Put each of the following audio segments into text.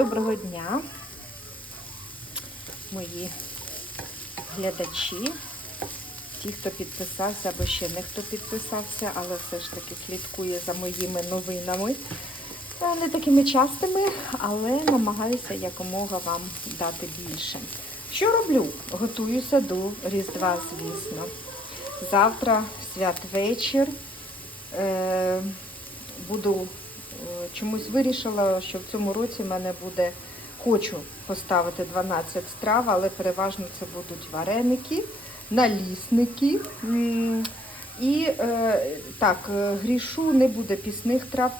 Доброго дня, мої глядачі, ті, хто підписався або ще не хто підписався, але все ж таки слідкує за моїми новинами. Не такими частими, але намагаюся якомога вам дати більше. Що роблю? Готуюся до Різдва, звісно. Завтра святвечір. Е, буду чомусь вирішила, що в цьому році в мене буде, хочу поставити 12 страв, але переважно це будуть вареники, налісники. І е, так, е, грішу не буде пісних трав,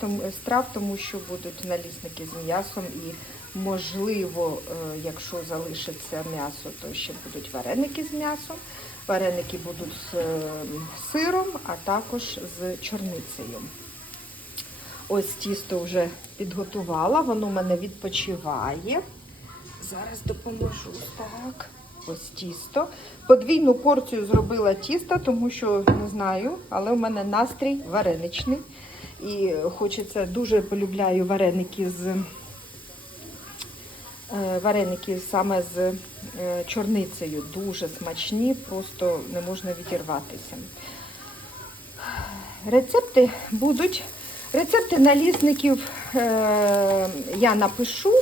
страв, тому що будуть налісники з м'ясом і можливо, е, якщо залишиться м'ясо, то ще будуть вареники з м'ясом. Вареники будуть з сиром, а також з чорницею. Ось тісто вже підготувала, воно в мене відпочиває. Зараз допоможу. Так, ось тісто. Подвійну порцію зробила тіста, тому що не знаю, але в мене настрій вареничний. І хочеться дуже полюбляю вареники з е, вареники саме з е, чорницею. Дуже смачні, просто не можна відірватися. Рецепти будуть. Рецепти налісників е, я напишу.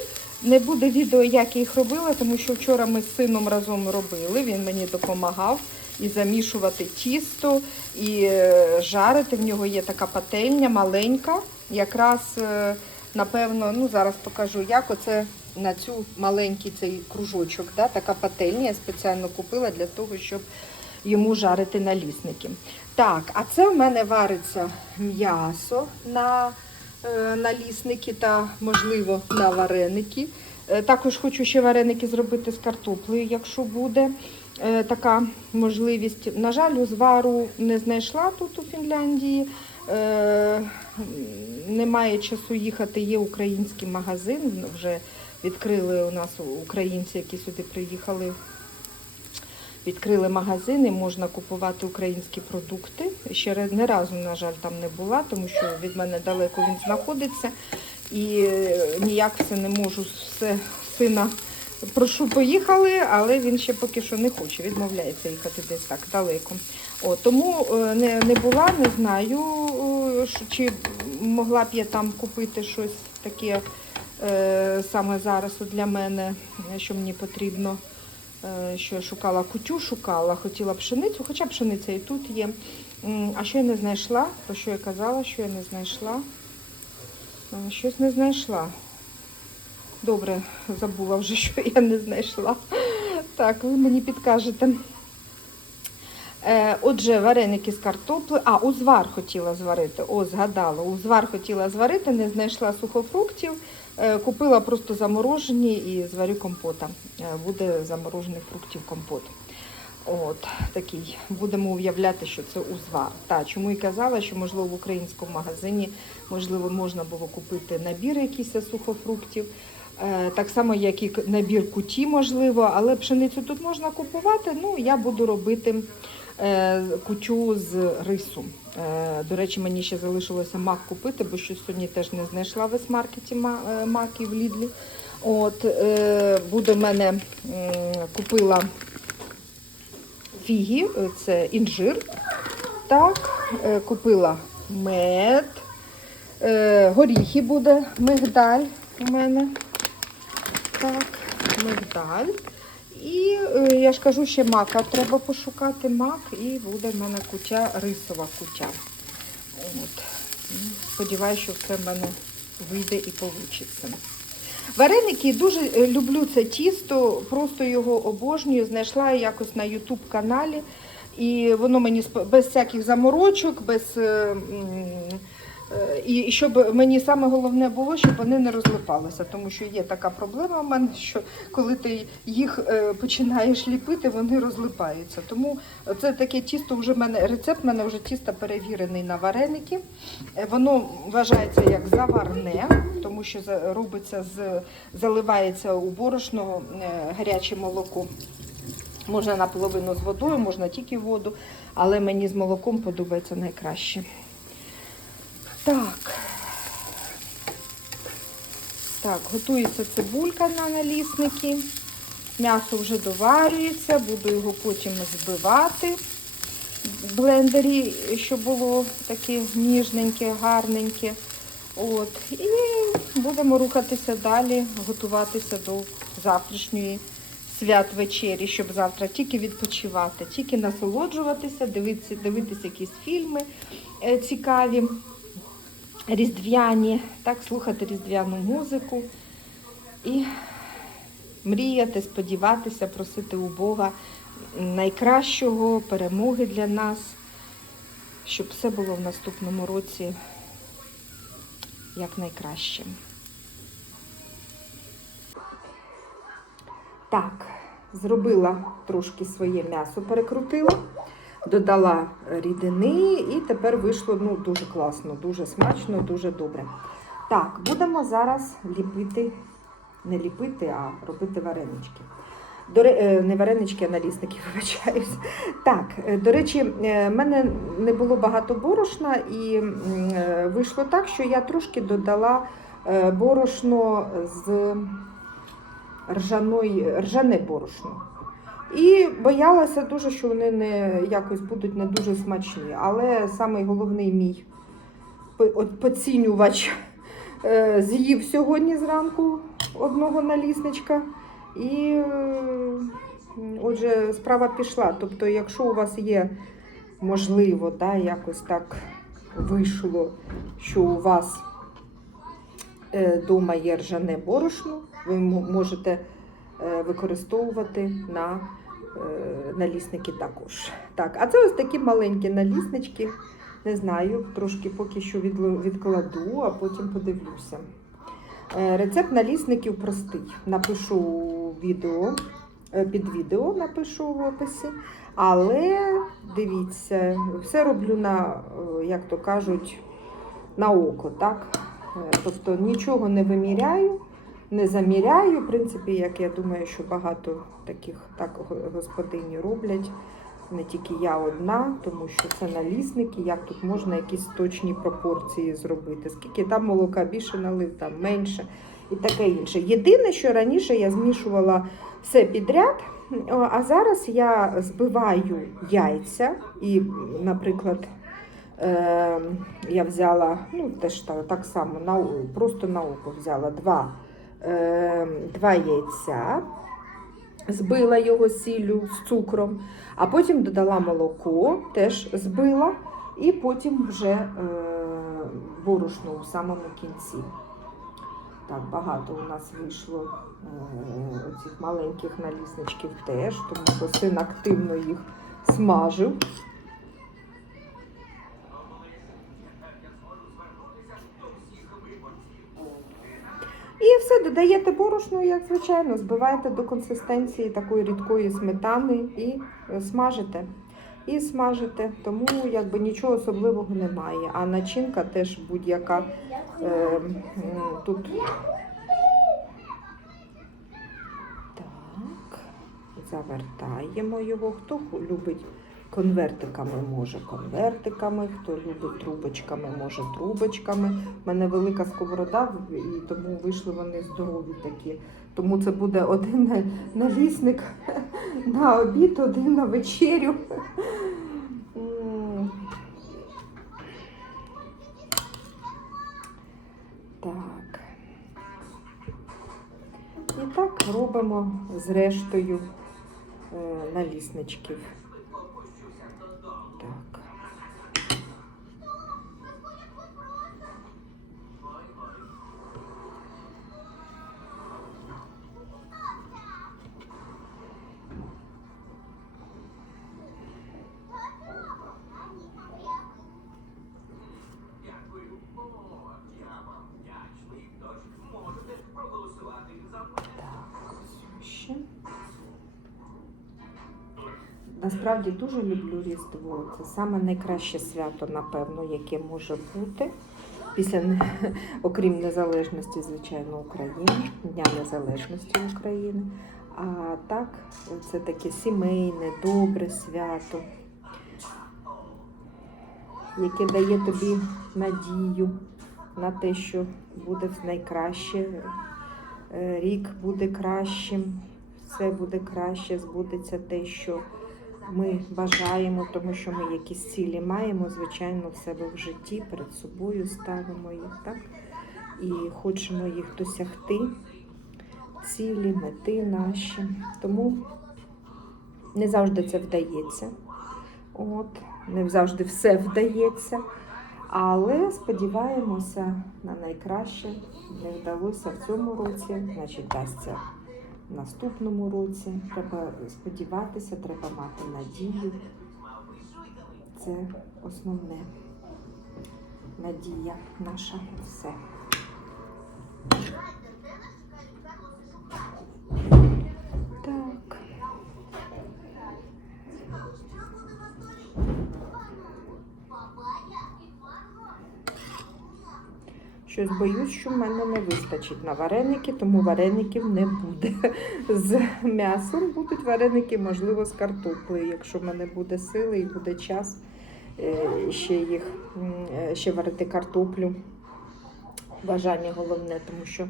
Не буде відео, як я їх робила, тому що вчора ми з сином разом робили. Він мені допомагав і замішувати тісто, і е, жарити. В нього є така пательня маленька. Якраз, е, напевно, ну зараз покажу, як оце на цю маленький цей кружочок. Да, така пательня я спеціально купила для того, щоб йому жарити налісники. Так, а це в мене вариться м'ясо на е, налісники та, можливо, на вареники. Е, Також хочу ще вареники зробити з картоплею, якщо буде е, така можливість. На жаль, узвару не знайшла тут у Фінляндії. Немає часу їхати, є український магазин. Вже відкрили у нас українці, які сюди приїхали відкрили магазини, можна купувати українські продукти. Ще не разу, на жаль, там не була, тому що від мене далеко він знаходиться. І е, ніяк все не можу все сина. Прошу, поїхали, але він ще поки що не хоче, відмовляється їхати десь так далеко. О, тому е, не, не була, не знаю, е, чи могла б я там купити щось таке е, саме зараз для мене, що мені потрібно що я шукала кутю, шукала, хотіла пшеницю, хоча пшениця і тут є. А що я не знайшла? Про що я казала, що я не знайшла? Е, Щось не знайшла. Добре, забула вже, що я не знайшла. Так, ви мені підкажете. Е, Отже, вареники з картопли. А, узвар хотіла зварити. О, згадала. Узвар хотіла зварити, не знайшла сухофруктів. Е, Купила просто заморожені і зварю компота. Е, Буде заморожених фруктів компот. От такий. Будемо уявляти, що це узвар. Та чому і казала, що можливо в українському магазині можливо можна було купити набір якийсь з сухофруктів. Так само, як і набір куті, можливо, але пшеницю тут можна купувати. Ну, я буду робити кутю з рису. Е, До речі, мені ще залишилося мак купити, бо щось сьогодні теж не знайшла в маркеті маки в Лідлі. От, е, буде в мене купила фіги, е, це інжир. Так, е, купила мед, е, горіхи буде, мигдаль у мене. Так, мигдаль. І е, я ж кажу, ще мака треба пошукати мак, і буде в мене кутя, рисова кутя. От. Сподіваюся, що все в мене вийде і вийде. Вареники дуже е, люблю це тісто, просто його обожнюю. Знайшла якось на YouTube каналі. І воно мені без всяких заморочок, без е, м, і і щоб мені саме головне було, щоб вони не розлипалися, тому що є така проблема в мене, що коли ти їх е, починаєш ліпити, вони розлипаються. Тому це таке тісто вже в мене рецепт мене вже тісто перевірений на вареники. Е, Воно вважається як заварне, тому що робиться з заливається у борошно е, гаряче молоко. Можна наполовину з водою, можна тільки воду, але мені з молоком подобається найкраще. Так. Так, готується цибулька на налісники. М'ясо вже доварюється, буду його потім збивати в блендері, щоб було таке ніжненьке, гарненьке. От. І будемо рухатися далі, готуватися до завтрашньої свят-вечері, щоб завтра тільки відпочивати, тільки насолоджуватися, дивитися, дивитися якісь фільми е, цікаві, різдвяні, так, слухати різдвяну музику і мріяти, сподіватися, просити у Бога найкращого, перемоги для нас, щоб все було в наступному році як найкраще. Так, зробила трошки своє м'ясо, перекрутила, додала рідини і тепер вийшло ну, дуже класно, дуже смачно, дуже добре. Так, будемо зараз ліпити, не ліпити, а робити варенички. До, е, не варенички, а налісники, вибачаюсь. Так, е, до речі, в мене не було багато борошна, і е, вийшло так, що я трошки додала е, борошно з ржаної, ржане борошно. І боялася дуже, що вони не якось будуть не дуже смачні. Але самий головний мій поцінювач е, з'їв сьогодні зранку одного налісничка. І е, отже, справа пішла. Тобто, якщо у вас є можливо, да, якось так вийшло, що у вас вдома є ржане борошно, ви можете е, використовувати на е, налісники також. Так, а це ось такі маленькі наліснички. Не знаю, трошки поки що відкладу, а потім подивлюся. Е, Рецепт налісників простий. Напишу відео, е, під відео напишу в описі. Але дивіться, все роблю на, е, як то кажуть, на око, так? Е, Тобто нічого не виміряю, не заміряю. В принципі, як я думаю, що багато таких так господині роблять. Не тільки я одна, тому що це налісники, як тут можна якісь точні пропорції зробити. Скільки там молока більше налив, там менше і таке інше. Єдине, що раніше я змішувала все підряд, а зараз я збиваю яйця і, наприклад, е, я взяла, ну теж так, само, просто на око взяла два, два яйця, збила його сіллю з цукром, а потім додала молоко, теж збила, і потім вже е, борошно у самому кінці. Так, багато у нас вийшло е, оцих маленьких налісничків теж, тому що син активно їх смажив. Все, додаєте борошно, як звичайно, збиваєте до консистенції такої рідкої сметани і е, смажите. І смажите, тому якби нічого особливого немає. А начинка теж будь-яка е, тут. Так, завертаємо його. Хто любить конвертиками, може конвертиками, хто любить трубочками, може трубочками. У мене велика сковорода, і тому вийшли вони здорові такі. Тому це буде один на- налісник на обід, один на вечерю. Так. І так робимо з рештою е, налісничків. Насправді дуже люблю Різдво. Це саме найкраще свято, напевно, яке може бути. Після окрім незалежності, звичайно, України, Дня Незалежності України. А так, це таке сімейне, добре свято, яке дає тобі надію на те, що буде найкраще е, рік буде кращим, все буде краще, збудеться те, що ми бажаємо, тому що ми якісь цілі маємо, звичайно, в себе в житті, перед собою ставимо їх, так? І хочемо їх досягти, цілі, мети наші. Тому не завжди це вдається. От, не завжди все вдається. Але сподіваємося на найкраще. Не вдалося в цьому році, значить дасться наступному році. Треба сподіватися, треба мати надію. Це основне. Надія наша все. Щось боюсь, що в мене не вистачить на вареники, тому вареників не буде. З м'ясом будуть вареники, можливо, з картоплею. Якщо в мене буде сили і буде час е, ще їх е, ще варити картоплю. Бажання головне, тому що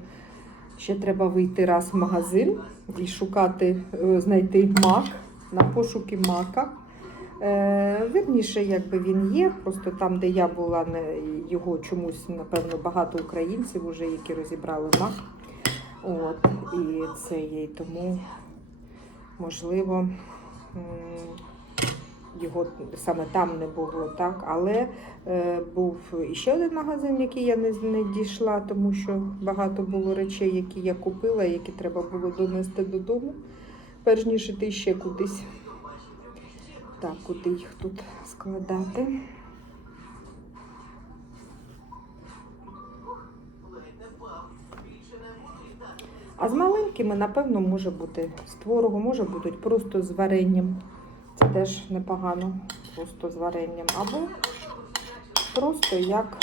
ще треба вийти раз в магазин і шукати, е, знайти мак на пошуки мака. Е, Вірніше, якби він є, просто там, де я була, його чомусь, напевно, багато українців вже, які розібрали мак. От, і це є, тому, можливо, його саме там не було, так. Але е, був іще один магазин, який я не, не дійшла, тому що багато було речей, які я купила, які треба було донести додому, перш ніж іти ще кудись. Так, куди їх тут складати? А з маленькими, напевно, може бути з творогом, може бути просто з варенням. Це теж непогано, просто з варенням. Або просто як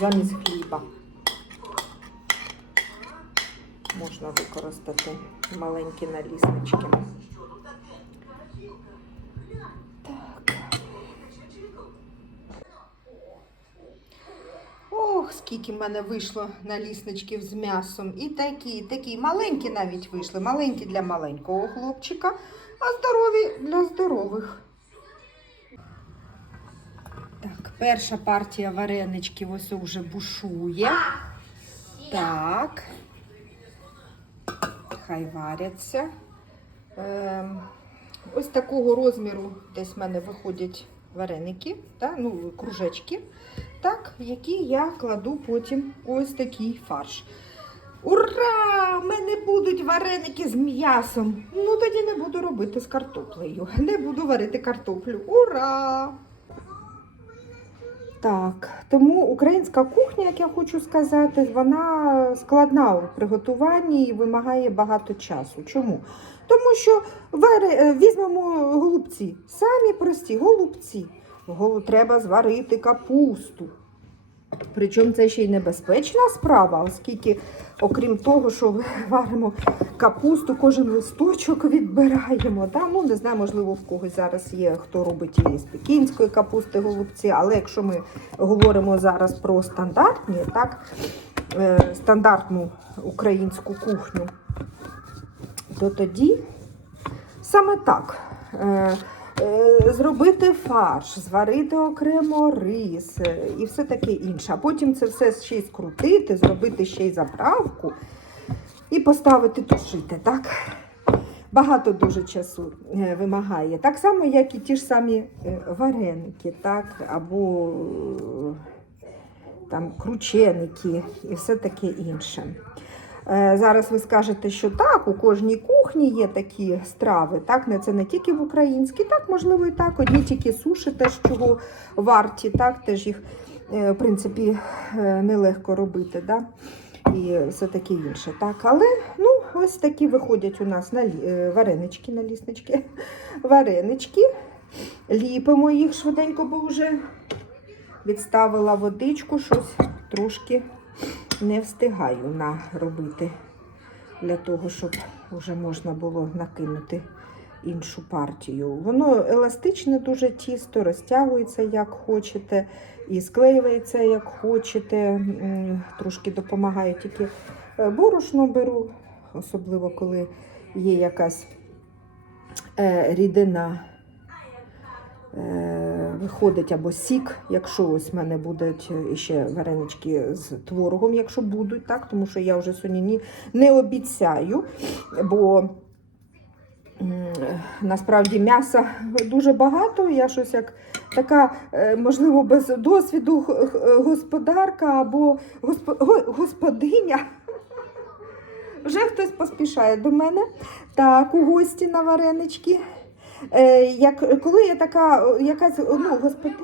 замість хліба. Можна використати маленькі наліснички. Так. Скільки в мене вийшло налісничків з м'ясом. І такі, такі. Маленькі навіть вийшли. Маленькі для маленького хлопчика, а здорові для здорових. Так, перша партія вареничків ось вже бушує. Так. Хай варяться. Ем, ось такого розміру десь в мене виходять вареники, та, ну, кружечки, так, які я кладу потім ось такий фарш. Ура! У мене будуть вареники з м'ясом. Ну тоді не буду робити з картоплею. Не буду варити картоплю. Ура! Так, тому українська кухня, як я хочу сказати, вона складна у приготуванні і вимагає багато часу. Чому? Тому що е, візьмемо голубці, самі прості голубці. Треба зварити капусту. Причому це ще й небезпечна справа, оскільки, окрім того, що варимо капусту, кожен листочок відбираємо. Да? Ну, не знаю, можливо, в когось зараз є, хто робить і з пекінської капусти голубці, але якщо ми говоримо зараз про стандартні, так, е, стандартну українську кухню, то тоді саме так. Е, Зробити фарш, зварити окремо рис е, і все таке інше. А потім це все ще й скрутити, зробити ще й заправку і поставити тушити. Так? Багато дуже часу е, вимагає. Так само, як і ті ж самі е, вареники, так? або е, там, крученики і все таке інше. Е, Зараз ви скажете, що так, у кожній кухні є такі страви. Так, це не тільки в українській, так, можливо, і так. Одні тільки суші теж чого варті, так, теж їх, е, в принципі, е, нелегко робити. Да? І все таке інше. Так, але ну, ось такі виходять у нас на варенички, наліснички, варенички. Ліпимо їх швиденько, бо вже відставила водичку, щось трошки не встигаю на робити для того, щоб вже можна було накинути іншу партію. Воно еластичне дуже тісто, розтягується як хочете, і склеюється як хочете. Трошки допомагає тільки е, борошно беру особливо коли є якась е, рідина. Е, виходить або сік, якщо ось в мене будуть ще варенички з творогом, якщо будуть, так, тому що я вже сьогодні ні, не обіцяю, бо насправді м'яса дуже багато. Я щось як така, е, можливо, без досвіду господарка або госпо- го- господиня. Вже хтось поспішає до мене. Так, у гості на варенички. Е, як, коли я така, якась ну, господиня.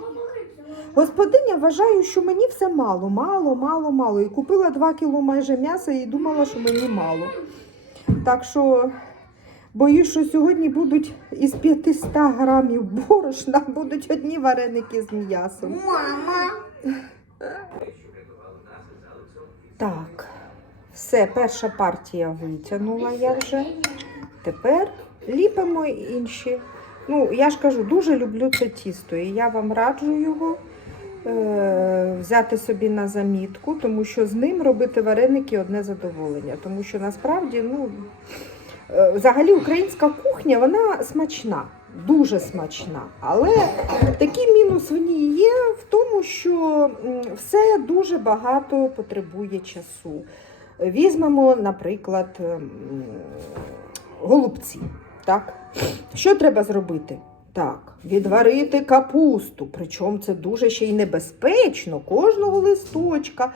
Господиня вважаю, що мені все мало, мало, мало, мало. І купила 2 кіло майже м'яса і думала, що мені мало. Так що боюсь, що сьогодні будуть із 500 грамів борошна будуть одні вареники з м'ясом. Мама. Так, все, перша партія витягнула я вже. Тепер ліпимо інші. Ну, я ж кажу, дуже люблю це тісто, і я вам раджу його е- взяти собі на замітку, тому що з ним робити вареники одне задоволення. Тому що насправді, ну, е, взагалі українська кухня, вона смачна, дуже смачна. Але такий мінус в ній є в тому, що все дуже багато потребує часу. Візьмемо, наприклад, голубці. Так? Що треба зробити? Так, відварити капусту. Причому це дуже ще й небезпечно. Кожного листочка